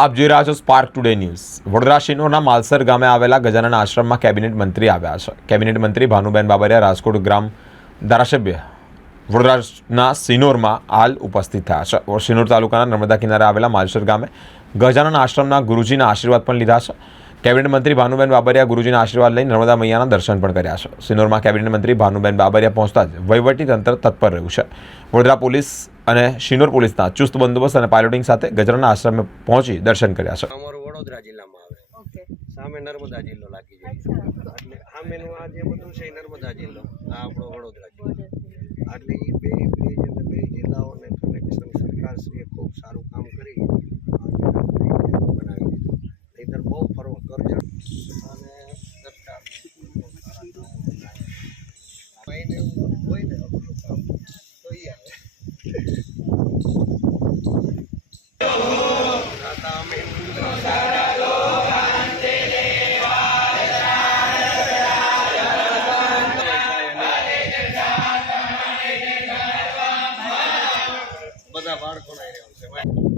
આપ જોઈ રહ્યા છો સ્પાર્ક ટુડે ન્યૂઝ વડોદરા શિનોરના માલસર ગામે આવેલા ગજાનન આશ્રમમાં કેબિનેટ મંત્રી આવ્યા છે. કેબિનેટ મંત્રી ભાનુબેન બાબરિયા રાજકોટ ગ્રામ ધારાસભ્ય વડોદરાના સિનોરમાં હાલ ઉપસ્થિત થયા છે. સિનોર તાલુકાના નર્મદા કિનારે આવેલા માલસર ગામે ગજાનન આશ્રમના ગુરુજીના આશીર્વાદ પણ લીધા છે. કેબિનેટ મંત્રી ભાનુબેન બાબરિયા ગુરુજીના આશીર્વાદ લઈ નર્મદા મૈયાના દર્શન પણ કર્યા છે. સિનોરમાં કેબિનેટ મંત્રી ભાનુબેન બાબરિયા પહોંચતા જ વહીવટી તંત્ર તત્પર રહ્યું છે. વડોદરા પોલીસ અને શિનોર પોલીસના ચુસ્ત બંદોબસ્ત અને પાયલોટિંગ સાથે ગજરાના આશ્રમે પહોંચી દર્શન કર્યા છે. અમારું વડોદરા જિલ્લામાં આવે. સામે નર્મદા જિલ્લો લાગી જાય. એટલે સામેનું આ જે બધું છે એ નર્મદા જિલ્લો. આ આપણો વડોદરા જિલ્લો. એટલે એ બે બ્રિજ અને બે જિલ્લાઓને કનેક્શન સરકારશ્રીએ ખૂબ સારું કામ કરી. બધા બાળકોના એ રહેશે